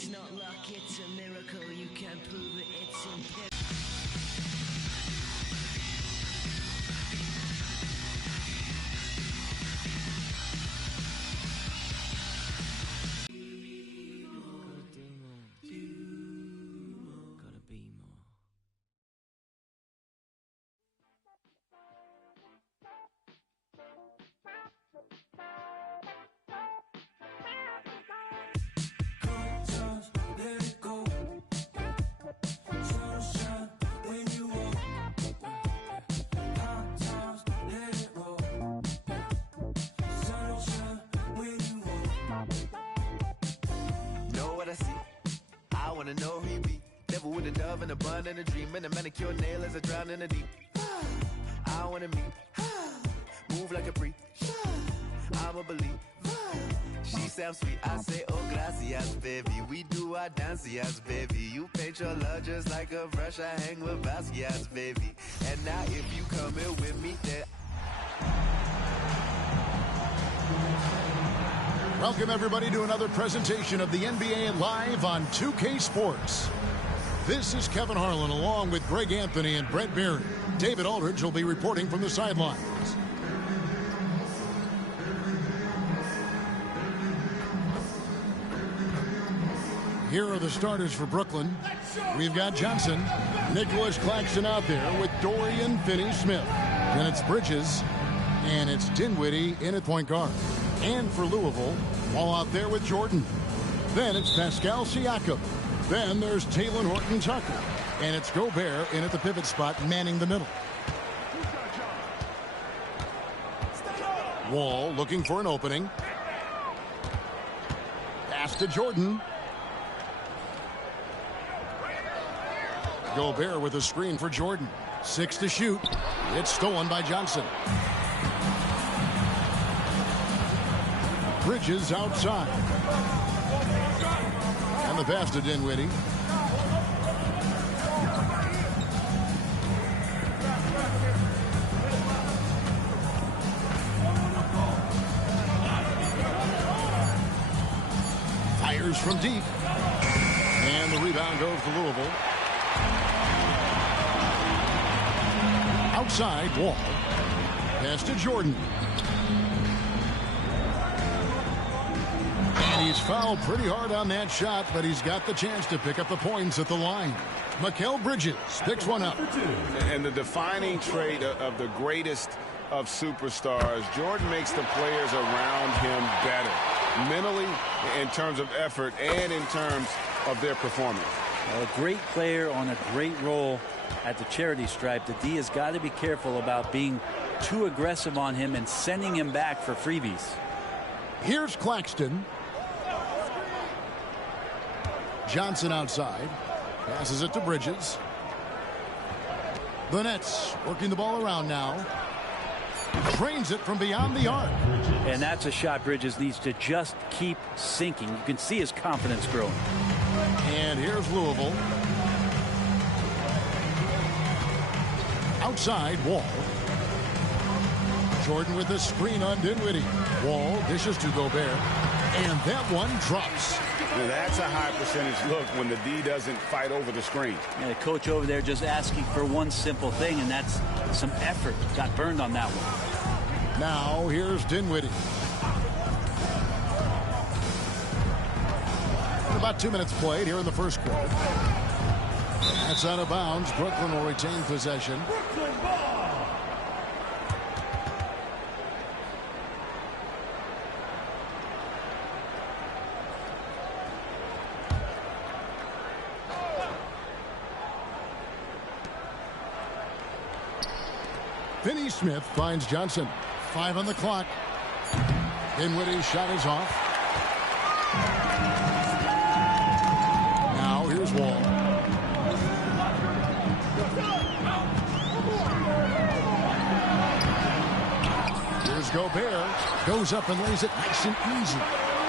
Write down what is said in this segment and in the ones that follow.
It's not luck, it's a miracle. You can prove it, it's empirical. I wanna know who you be. Devil with a dove and a bun and a dream and a manicure nail as I drown in the deep. I wanna meet, move like a freak. I'ma believe. She sounds sweet. I say, oh gracias, baby. We do our dancias, baby. You paint your love just like a brush. I hang with Basquiat's, baby. And now if you come in with me, then. Welcome, everybody, to another presentation of the NBA Live on 2K Sports. This is Kevin Harlan along with Greg Anthony and Brett Beery. David Aldridge will be reporting from the sidelines. Here are the starters for Brooklyn. We've got Johnson, Nicholas Claxton out there with Dorian Finney-Smith. Then it's Bridges, and it's Dinwiddie in at point guard. And for Louisville, Wall out there with Jordan. Then it's Pascal Siakam. Then there's Talen Horton-Tucker. And it's Gobert in at the pivot spot, manning the middle. Wall looking for an opening. Pass to Jordan. Gobert with a screen for Jordan. 6 to shoot. It's stolen by Johnson. Bridges outside. And the pass to Dinwiddie. Fires from deep. And the rebound goes to Louisville. Outside, Wall. Pass to Jordan. And he's fouled pretty hard on that shot, but he's got the chance to pick up the points at the line. Mikal Bridges picks one up. And the defining trait of the greatest of superstars, Jordan makes the players around him better, mentally, in terms of effort, and in terms of their performance. A great player on a great role at the charity stripe. The D has got to be careful about being too aggressive on him and sending him back for freebies. Here's Claxton. Johnson outside. Passes it to Bridges. The Nets working the ball around now. Trains it from beyond the arc. And that's a shot Bridges needs to just keep sinking. You can see his confidence growing. And here's Louisville. Outside, Wall. Jordan with the screen on Dinwiddie. Wall dishes to Gobert. And that one drops. Now that's a high percentage look when the D doesn't fight over the screen. And the coach over there just asking for one simple thing, and that's some effort. Got burned on that one. Now here's Dinwiddie. About 2 minutes played here in the first quarter. That's out of bounds. Brooklyn will retain possession. Brooklyn ball. Finney-Smith finds Johnson. 5 on the clock. Dinwiddie's shot is off. Now here's Wall. Here's Gobert. Goes up and lays it nice and easy.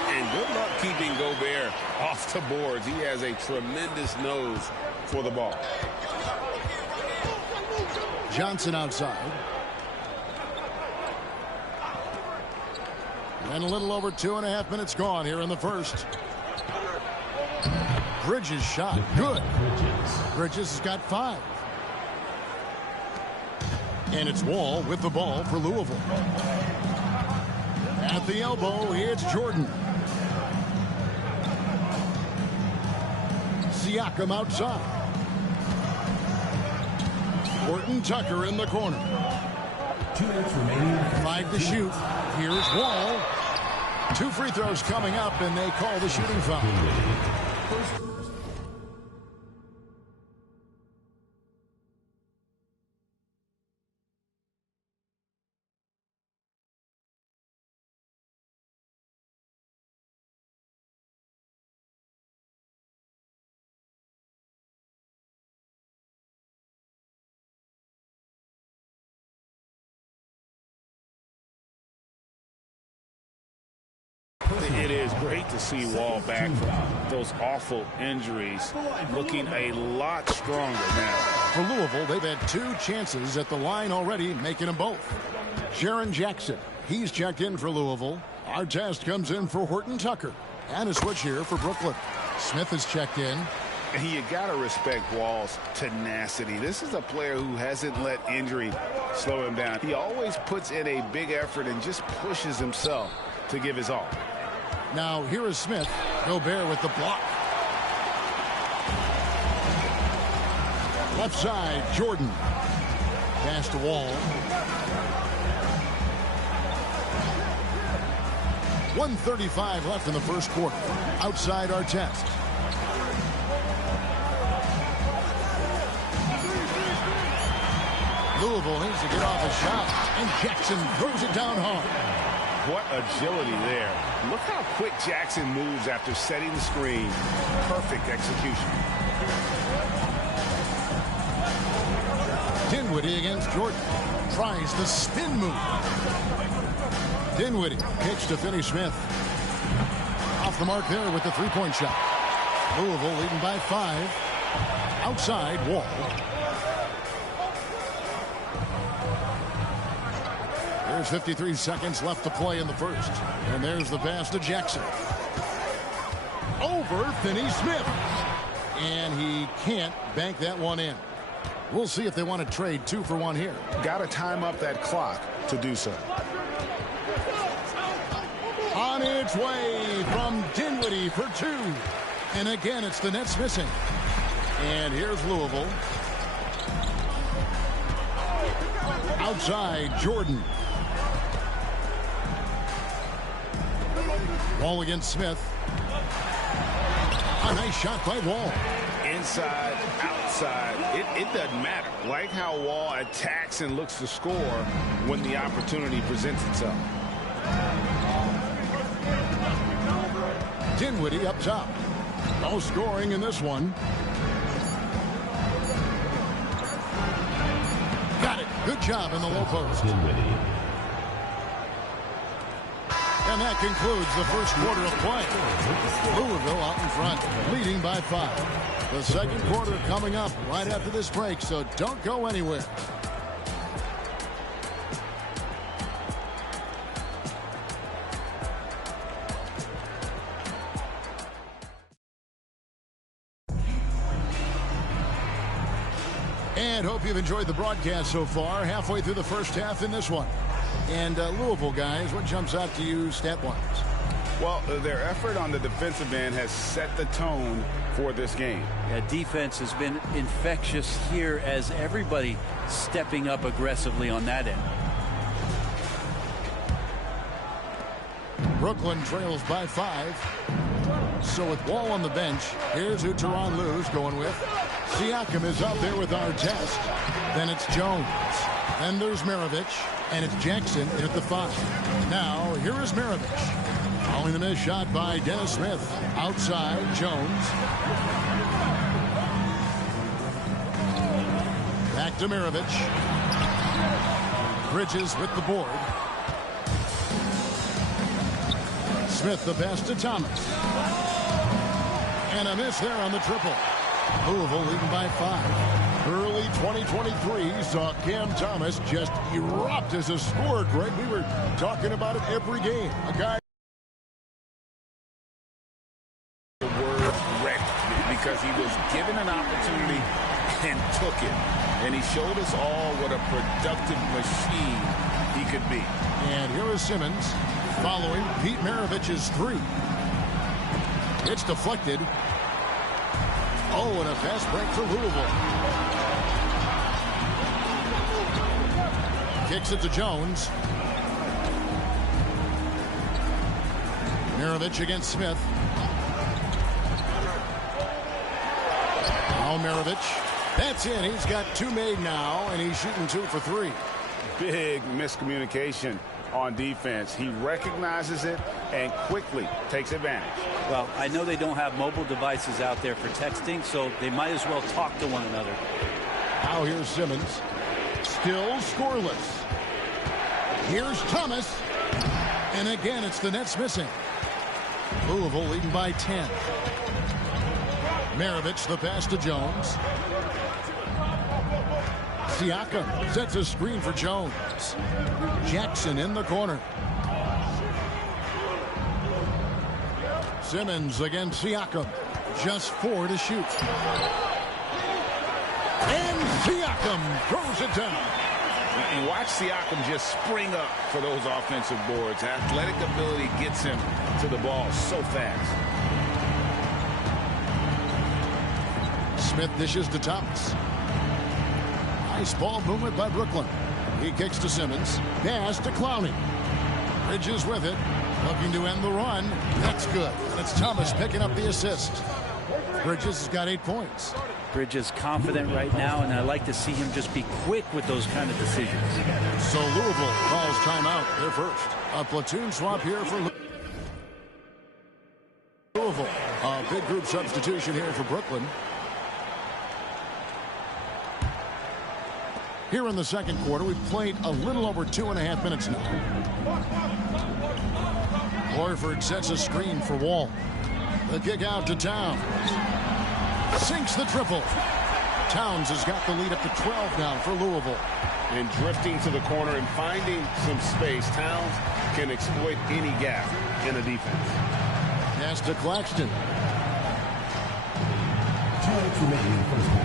And good luck keeping Gobert off the boards. He has a tremendous nose for the ball. Johnson outside. And a little over 2.5 minutes gone here in the first. Bridges shot. Good. Bridges has got 5. And it's Wall with the ball for Louisville. At the elbow, it's Jordan. Siakam outside. Horton Tucker in the corner. 2 minutes remaining. 5 to shoot. Here's Wall. 2 free throws coming up, and they call the shooting foul. It is great to see Wall back from those awful injuries, looking a lot stronger now. For Louisville, they've had 2 chances at the line already, making them both. Jaren Jackson, he's checked in for Louisville. Our test comes in for Horton Tucker. And a switch here for Brooklyn. Smith is checked in. And you got to respect Wall's tenacity. This is a player who hasn't let injury slow him down. He always puts in a big effort and just pushes himself to give his all. Now here is Smith. Gobert with the block. Left side, Jordan. Pass to Wall. 1:35 left in the first quarter. Outside our test. Louisville needs to get off a shot, and Jackson throws it down hard. What agility there. Look how quick Jackson moves after setting the screen. Perfect execution. Dinwiddie against Jordan. Tries the spin move. Dinwiddie kicks to Finney Smith. Off the mark there with the three-point shot. Louisville leading by 5. Outside, Wall. There's 53 seconds left to play in the first. And there's the pass to Jackson. Over Finney Smith. And he can't bank that one in. We'll see if they want to trade 2 for 1 here. Got to time up that clock to do so. On its way from Dinwiddie for 2. And again, it's the Nets missing. And here's Louisville. Outside, Jordan. Wall against Smith. A nice shot by Wall. Inside, outside, it doesn't matter. Like how Wall attacks and looks to score when the opportunity presents itself. Dinwiddie up top. No scoring in this one. Got it. Good job in the low post. And that concludes the first quarter of play. Louisville out in front, leading by 5. The second quarter coming up right after this break, so don't go anywhere. And hope you've enjoyed the broadcast so far. Halfway through the first half in this one. And Louisville, guys, what jumps out to you stat-wise? Well, their effort on the defensive end has set the tone for this game. Yeah, defense has been infectious here as everybody stepping up aggressively on that end. Brooklyn trails by 5. So with Wall on the bench, here's who Tyronn Lue's going with. Siakam is out there with our test. Then it's Jones. Then there's Maravich. And it's Jackson in at the 5. Now, here is Maravich. Following the missed shot by Dennis Smith. Outside, Jones. Back to Maravich. Bridges with the board. Smith the pass to Thomas. And a miss there on the triple. Louisville leading by 5. Early 2023 saw Cam Thomas just erupt as a scorer, Greg. We were talking about it every game. A guy. The word ready, because he was given an opportunity and took it. And he showed us all what a productive machine he could be. And here is Simmons following Pete Maravich's three. It's deflected. Oh, and a fast break for Louisville. Kicks it to Jones. Maravich against Smith. Now Maravich. That's in. He's got two made now, and he's shooting 2 for 3. Big miscommunication on defense. He recognizes it and quickly takes advantage. Well, I know they don't have mobile devices out there for texting, so they might as well talk to one another. Now here's Simmons. Still scoreless. Here's Thomas. And again, it's the Nets missing. Louisville leading by 10. Maravich, the pass to Jones. Siakam sets a screen for Jones. Jackson in the corner. Simmons against Siakam. Just 4 to shoot. And Siakam throws it down. And watch Siakam just spring up for those offensive boards. Athletic ability gets him to the ball so fast. Smith dishes to Thomas. Nice ball movement by Brooklyn. He kicks to Simmons. Pass to Clowney. Bridges with it. Looking to end the run. That's good. And it's Thomas picking up the assist. Bridges has got 8 points. Bridges confident right now, and I like to see him just be quick with those kind of decisions. So Louisville calls timeout. They're first. A platoon swap here for Louisville. A big group substitution here for Brooklyn. Here in the second quarter, we've played a little over 2.5 minutes now. Horford sets a screen for Wall. The kick out to Towns. Sinks the triple. Towns has got the lead up to 12 now for Louisville. And drifting to the corner and finding some space, Towns can exploit any gap in a defense. Pass to Claxton.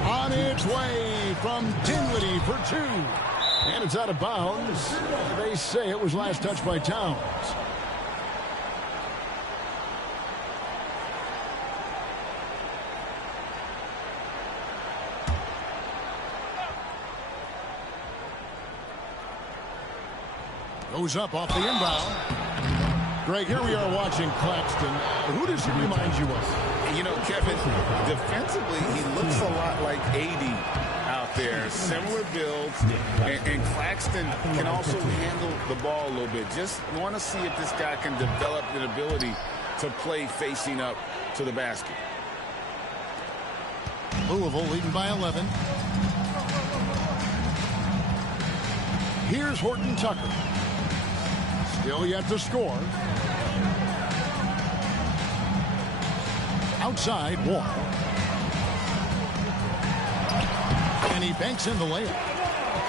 On its way from Dinwiddie for 2. And it's out of bounds. They say it was last touched by Towns. Goes up off the inbound. Greg, here we are watching Claxton. Who does he remind you of? You know, Kevin, defensively, he looks a lot like AD out there. Similar builds. And Claxton can also handle the ball a little bit. Just want to see if this guy can develop an ability to play facing up to the basket. Louisville leading by 11. Here's Horton Tucker. Still yet to score. Outside, Wall. And he banks in the layup.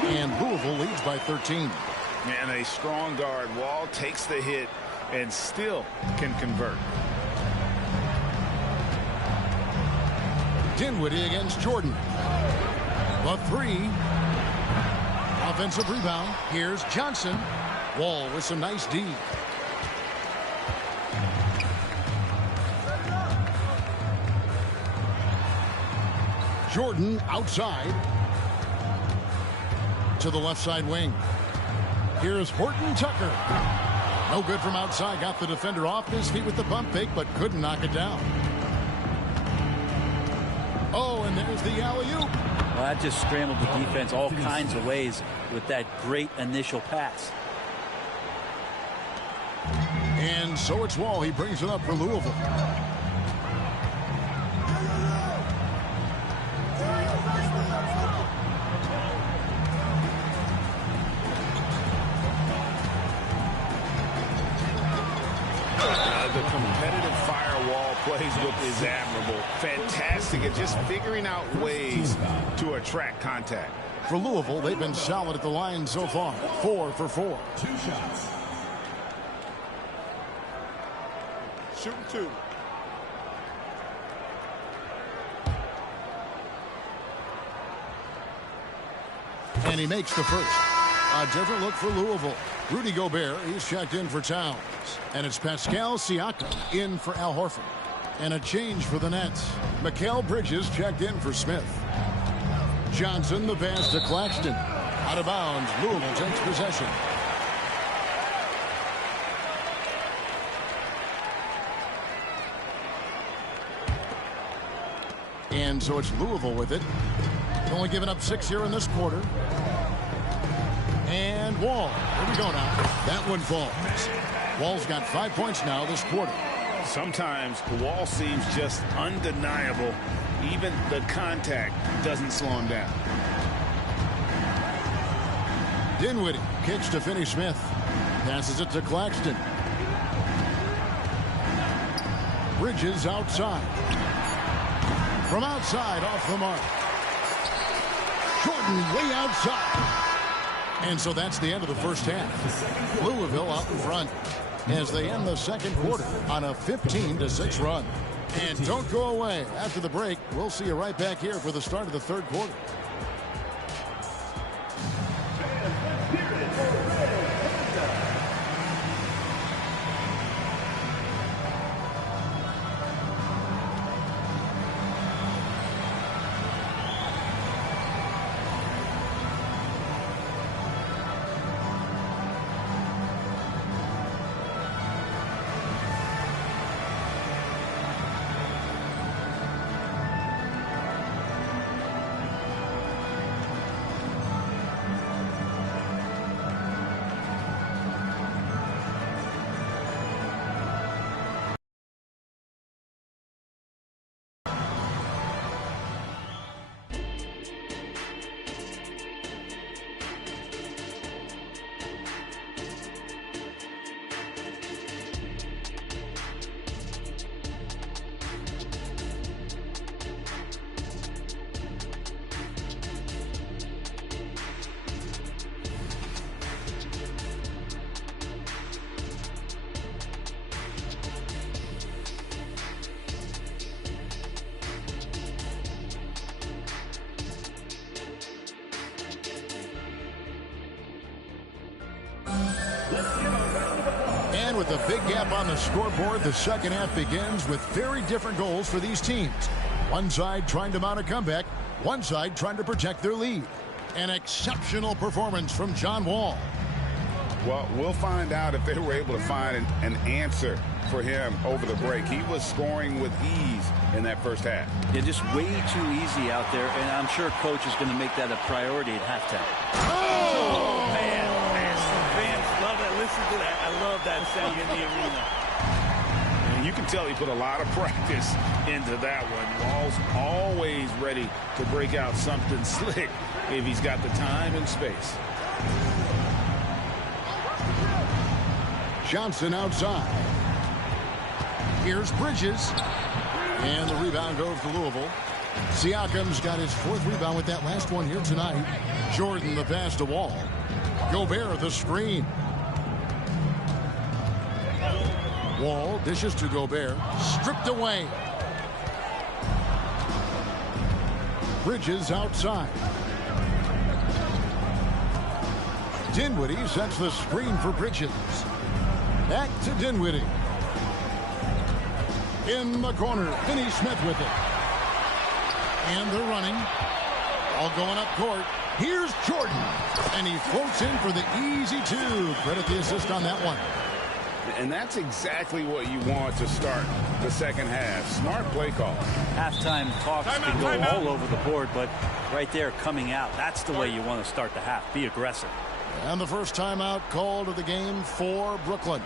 And Louisville leads by 13. And a strong guard. Wall takes the hit and still can convert. Dinwiddie against Jordan. The 3. Offensive rebound. Here's Johnson. Wall with some nice D. Jordan outside to the left side wing. Here's Horton Tucker. No good from outside. Got the defender off his feet with the bump fake, but couldn't knock it down. Oh, and there's the alley-oop. Well, that just scrambled the defense all kinds of ways with that great initial pass. And so it's Wall. He brings it up for Louisville. The competitive firewall plays with is admirable. Fantastic at just figuring out ways to attract contact. For Louisville, they've been solid at the line so far. 4 for 4. 2 shots. Shooting 2. And he makes the first. A different look for Louisville. Rudy Gobert, he's checked in for Towns. And it's Pascal Siakam in for Al Horford. And a change for the Nets. Mikal Bridges checked in for Smith. Johnson, the pass to Claxton. Out of bounds, Louisville takes possession. And so it's Louisville with it. Only giving up 6 here in this quarter. And Wall. Here we go now. That one falls. Wall's got 5 points now this quarter. Sometimes Wall seems just undeniable. Even the contact doesn't slow him down. Dinwiddie kicks to Finney Smith. Passes it to Claxton. Bridges outside. From outside, off the mark. Jordan way outside. And so that's the end of the first half. Louisville out in front as they end the second quarter on a 15-6 run. And don't go away. After the break, we'll see you right back here for the start of the third quarter. And with a big gap on the scoreboard, the second half begins with very different goals for these teams. One side trying to mount a comeback, one side trying to protect their lead. An exceptional performance from John Wall. Well, we'll find out if they were able to find an answer for him over the break. He was scoring with ease in that first half. Yeah, just way too easy out there, and I'm sure coach is going to make that a priority at halftime. Oh! Man, fans love that. Listen to that. I love that sound in the arena. And you can tell he put a lot of practice into that one. Wall's always ready to break out something slick if he's got the time and space. Johnson outside. Here's Bridges. And the rebound goes to Louisville. Siakam's got his fourth rebound with that last one here tonight. Jordan the pass to Wall. Gobert the screen. Wall dishes to Gobert. Stripped away. Bridges outside. Dinwiddie sets the screen for Bridges. Back to Dinwiddie. In the corner, Finney Smith with it. And they're running. All going up court. Here's Jordan. And he floats in for the easy two. Credit the assist on that one. And that's exactly what you want to start the second half. Smart play call. Halftime talks can go all over the board, but right there coming out, that's the way you want to start the half. Be aggressive. And the first timeout called of the game for Brooklyn.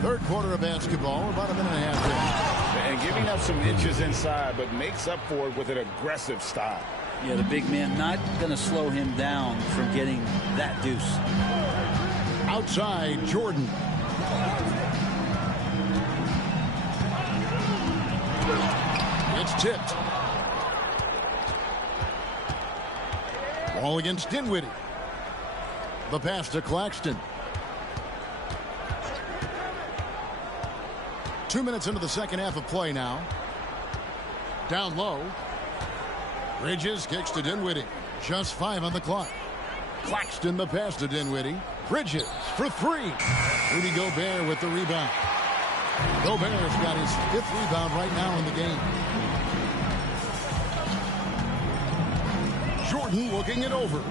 Third quarter of basketball, about a minute and a half in. And giving up some inches inside, but makes up for it with an aggressive style. Yeah, the big man not going to slow him down from getting that deuce. Outside, Jordan. It's tipped. Ball against Dinwiddie. The pass to Claxton. 2 minutes into the second half of play now. Down low. Bridges kicks to Dinwiddie. Just 5 on the clock. Claxton the pass to Dinwiddie. Bridges for 3. Rudy Gobert with the rebound. Gobert's got his 5th rebound right now in the game. Jordan looking it over.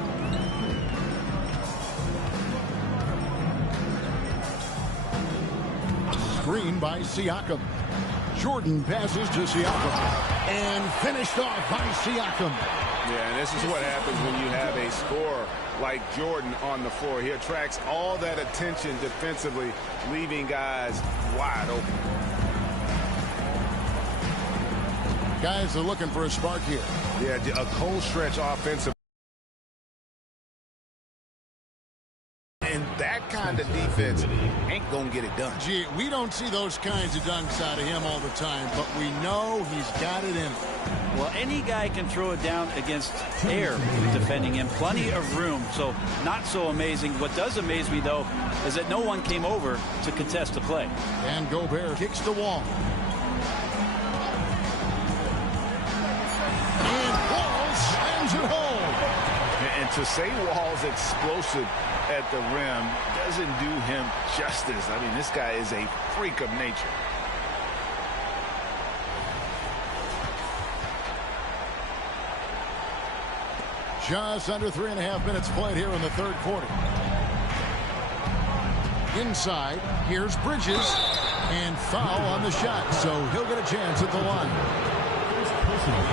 Screen by Siakam. Jordan passes to Siakam. And finished off by Siakam. Yeah, and this is what happens when you have a scorer like Jordan on the floor. He attracts all that attention defensively, leaving guys wide open. Guys are looking for a spark here. Yeah, a cold stretch offensive. And that kind of defense ain't going to get it done. Gee, we don't see those kinds of dunks out of him all the time, but we know he's got it in him. Well, any guy can throw it down against air defending him. Plenty of room, so not so amazing. What does amaze me, though, is that no one came over to contest the play. And Gobert kicks the wall. And Wall slams it home. And to say Wall's explosive at the rim doesn't do him justice. I mean, this guy is a freak of nature. Just under 3.5 minutes played here in the third quarter. Inside, here's Bridges, and foul on the shot, so he'll get a chance at the line.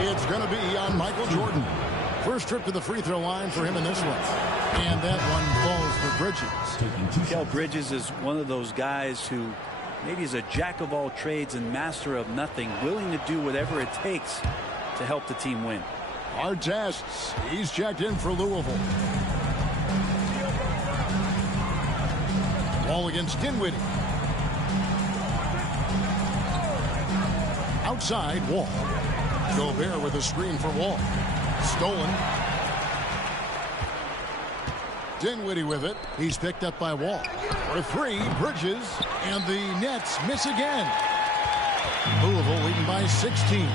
It's going to be on Michael Jordan. First trip to the free throw line for him in this one. And that one falls for Bridges. Kel Bridges is one of those guys who maybe is a jack of all trades and master of nothing, willing to do whatever it takes to help the team win. Hard tests. He's checked in for Louisville. Ball against Dinwiddie. Outside, Wall. Gobert with a screen for Wall. Stolen. Dinwiddie with it. He's picked up by Wall. For 3, Bridges. And the Nets miss again. Louisville leading by 16.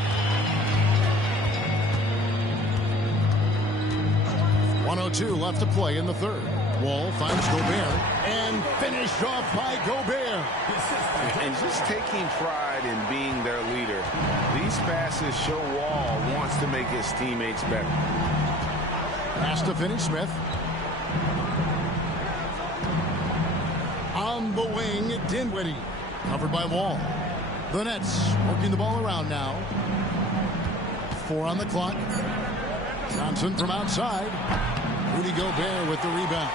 1:02 left to play in the third. Wall finds Gobert and finished off by Gobert. And just taking pride in being their leader, these passes show Wall wants to make his teammates better. Pass to Finney-Smith. On the wing, Dinwiddie. Covered by Wall. The Nets working the ball around now. 4 on the clock. Johnson from outside. Rudy Gobert with the rebound.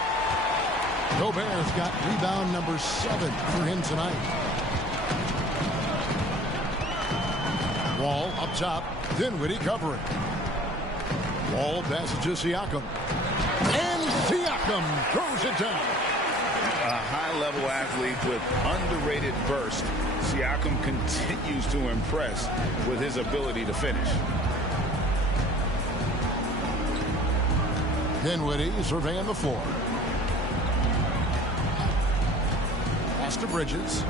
Gobert's got rebound number 7 for him tonight. Wall up top. Dinwiddie covering. Wall passes to Siakam. And Siakam throws it down. A high-level athlete with underrated burst. Siakam continues to impress with his ability to finish. Dinwiddie surveying the floor. Pass to Bridges.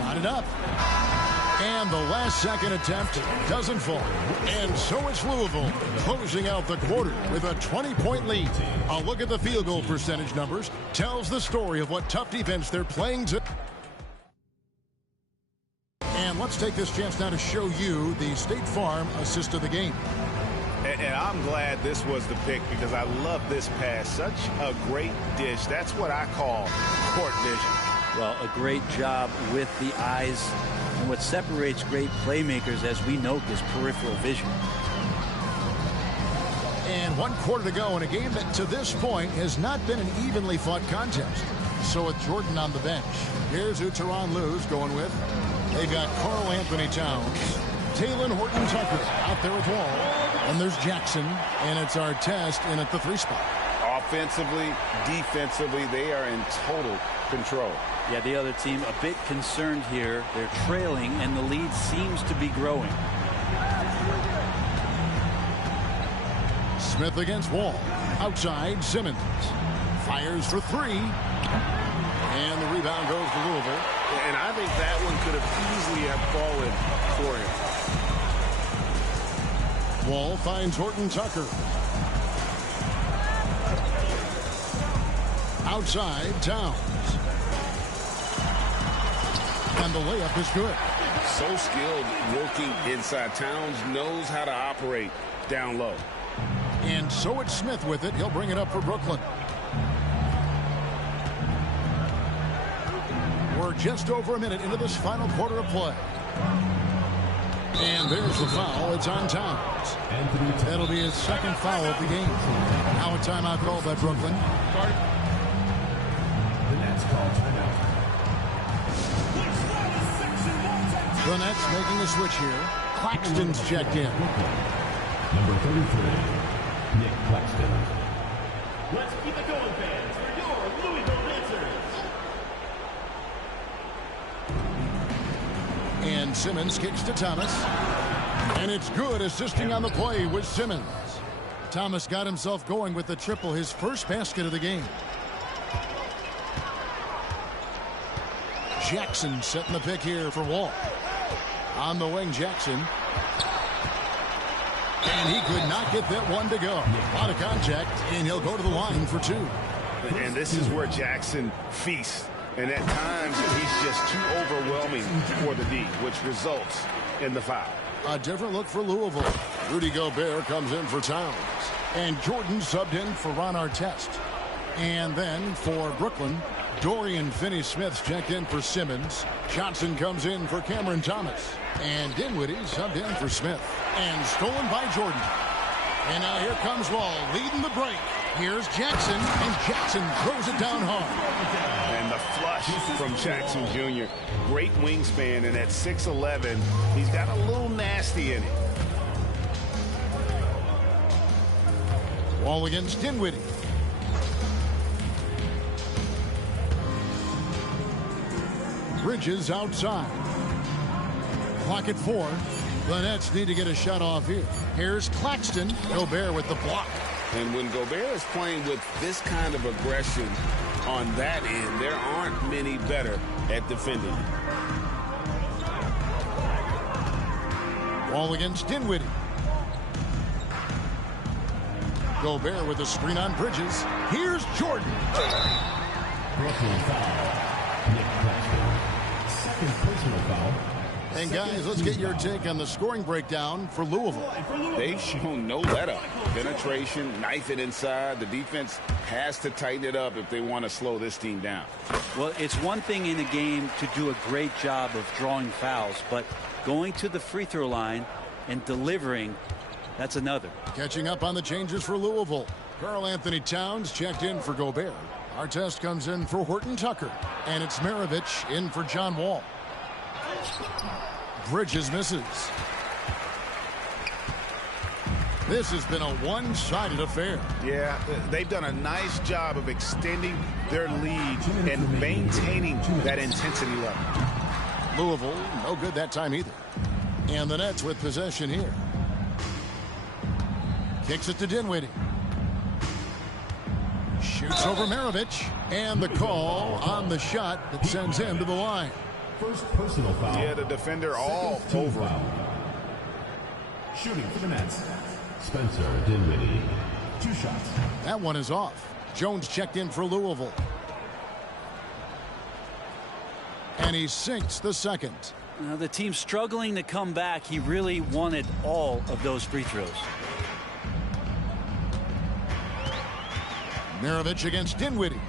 Got it up. And the last second attempt doesn't fall. And so it's Louisville closing out the quarter with a 20-point lead. A look at the field goal percentage numbers tells the story of what tough defense they're playing to. And let's take this chance now to show you the State Farm assist of the game. And I'm glad this was the pick because I love this pass. Such a great dish. That's what I call court vision. Well, a great job with the eyes. And what separates great playmakers, as we note, is peripheral vision. And 1 quarter to go in a game that to this point has not been an evenly fought contest. So with Jordan on the bench, here's who Tyronn Lue's going with. They've got Karl Anthony Towns, Talen Horton-Tucker out there with Wall. And there's Jackson, and it's Artest in at the 3 spot. Offensively, defensively, they are in total control. Yeah, the other team a bit concerned here. They're trailing, and the lead seems to be growing. Smith against Wall. Outside, Simmons. Fires for three. And the rebound goes to Louisville. And I think that one could have easily have fallen for him. Wall finds Horton Tucker. Outside, Towns. And the layup is good. So skilled working inside. Towns knows how to operate down low. And so it's Smith with it. He'll bring it up for Brooklyn. We're just over a minute into this final quarter of play. And there's the foul. It's on Towns. That'll be his second foul of the game. Now a timeout called by Brooklyn. The Nets call timeout. The Nets making a switch here. Claxton's checked in. Number 33, Nick Claxton. Let's keep it going, fans, for your Louisville Lancers. And Simmons kicks to Thomas. And it's good, assisting on the play with Simmons. Thomas got himself going with the triple, his first basket of the game. Jackson setting the pick here for Wall. On the wing, Jackson. And he could not get that one to go. A lot of contact, and he'll go to the line for two. And this is where Jackson feasts. And at times, he's just too overwhelming for the D, which results in the foul. A different look for Louisville. Rudy Gobert comes in for Towns. And Jordan subbed in for Ron Artest. And then for Brooklyn, Dorian Finney-Smith's checked in for Simmons. Johnson comes in for Cameron Thomas. And Dinwiddie subbed in for Smith. And stolen by Jordan. And now here comes Wall leading the break. Here's Jackson, and Jackson throws it down hard. And the flush from Jackson Jr. Great wingspan, and at 6'11", he's got a little nasty in it. Wall against Dinwiddie. Bridges outside. Clock at 4. The Nets need to get a shot off here. Here's Claxton. Gobert with the block. And when Gobert is playing with this kind of aggression on that end, there aren't many better at defending. Wall against Dinwiddie. Gobert with a screen on Bridges. Here's Jordan. Brooklyn foul. Nick Claxton. Second personal foul. And guys, let's get your take on the scoring breakdown for Louisville. They've shown no let-up. Penetration, knife it inside. The defense has to tighten it up if they want to slow this team down. Well, it's one thing in a game to do a great job of drawing fouls, but going to the free throw line and delivering, that's another. Catching up on the changes for Louisville. Karl Anthony Towns checked in for Gobert. Artest comes in for Horton Tucker. And it's Maravich in for John Wall. Bridges misses. This has been a one-sided affair. Yeah, they've done a nice job of extending their lead and maintaining that intensity level. Louisville, no good that time either. And the Nets with possession here. Kicks it to Dinwiddie. Shoots over Maravich. And the call on the shot that sends him to the line. First personal foul. Yeah, the defender all over. Foul. Shooting for the Nets. Spencer Dinwiddie. 2 shots. That one is off. Jones checked in for Louisville. And he sinks the second. Now the team's struggling to come back. He really wanted all of those free throws. Maravich against Dinwiddie.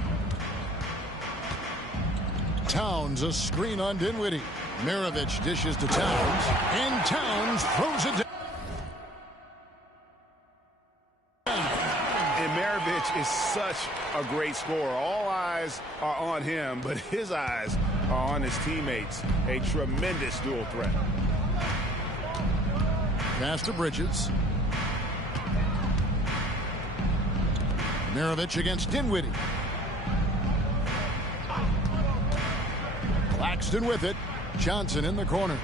Towns, a screen on Dinwiddie. Maravich dishes to Towns. And Towns throws it down. And Maravich is such a great scorer. All eyes are on him, but his eyes are on his teammates. A tremendous dual threat. Pass to Bridges. Maravich against Dinwiddie. Claxton with it. Johnson in the corner.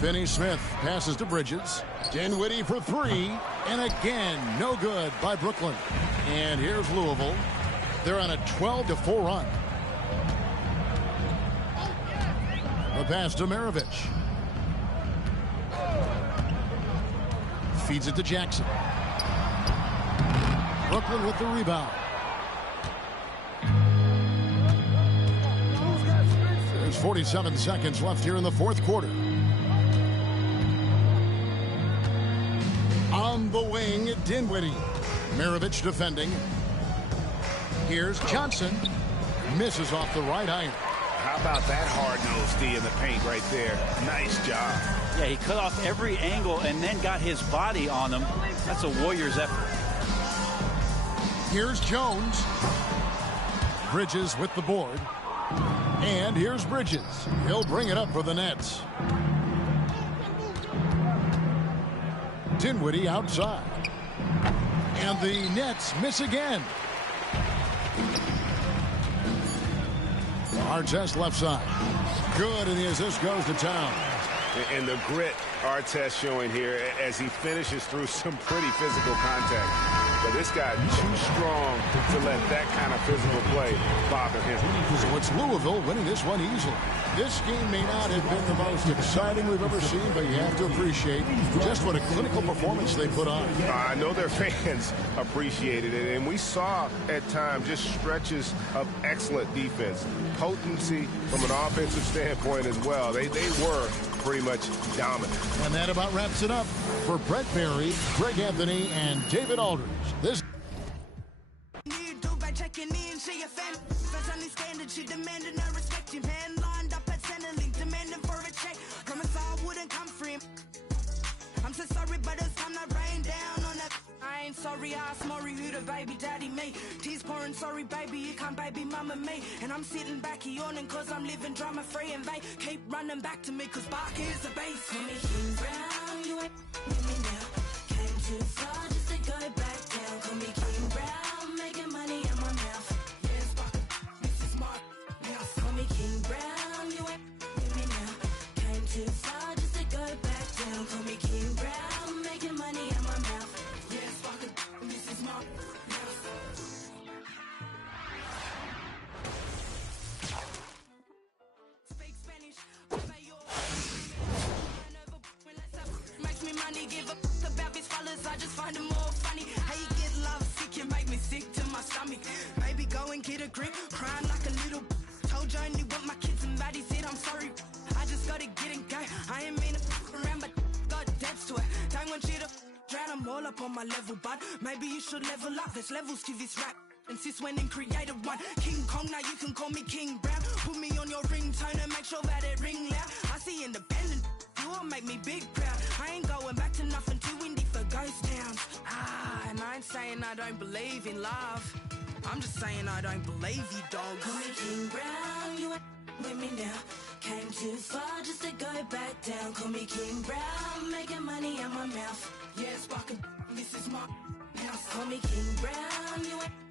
Finney-Smith passes to Bridges. Dinwiddie for three. And again, no good by Brooklyn. And here's Louisville. They're on a 12-4 run. The pass to Maravich. Feeds it to Jackson. Brooklyn with the rebound. There's 47 seconds left here in the fourth quarter. On the wing, Dinwiddie. Maravich defending. Here's Johnson. Misses off the right iron. How about that hard-nosed D in the paint right there? Nice job. Yeah, he cut off every angle and then got his body on him. That's a Warriors effort. Here's Jones. Bridges with the board. And here's Bridges. He'll bring it up for the Nets. Dinwiddie outside. And the Nets miss again. Artest left side. Good, and the assist goes to Towns. And the grit Artest showing here as he finishes through some pretty physical contact. But this guy too strong to let that kind of physical play bother him. So it's Louisville winning this one easily. This game may not have been the most exciting we've ever seen, but you have to appreciate just what a clinical performance they put on. I know their fans appreciated it, and we saw at times just stretches of excellent defense. Potency from an offensive standpoint as well. They were pretty much dominant. And that about wraps it up for Brett Berry, Greg Anthony, and David Aldridge. This checking in, she a fan. First on the standard, she demanding I respect him. Hand lined up at Centerlink, demanding for a check. Promise I wouldn't come for him. I'm so sorry, but it's time to rain down on that. I ain't sorry, I smorry who the baby daddy me. Tears pouring, sorry baby, you can't baby mama me. And I'm sitting back yawning cause I'm living drama free. And they keep running back to me cause Barker is the base. Call me King Brown, you ain't with me now. Came too far just to go back down. Call me King Brown, making money in my mouth. Yes, Barker, this is my house. Call me King Brown, you ain't with me now. Came too far just to go back down. Call me King Brown, making money in my mouth. Yes, Barker, this is my house. Speak Spanish, makes me money, give a about these fellas, I just find them more funny. How you get love sick, you make me sick to my stomach. Baby, go and get a grip, crying like a little. Told you I only want my kids and daddy said I'm sorry. I just gotta get in game. I ain't mean to around, but got depths to it. Don't want you to drown them all up on my level, but maybe you should level up. There's levels to this rap. And sis went and created one. King Kong, now you can call me King Brown. Put me on your ringtone and make sure that it ring loud. I see independent, you will make me big proud. I ain't going back to nothing too windy for ghost towns. And I ain't saying I don't believe in love. I'm just saying I don't believe you, dogs. Call me King Brown, you ain't with me now. Came too far just to go back down. Call me King Brown, making money in my mouth. Yes, Barker, this is my house. Call me King Brown, you ain't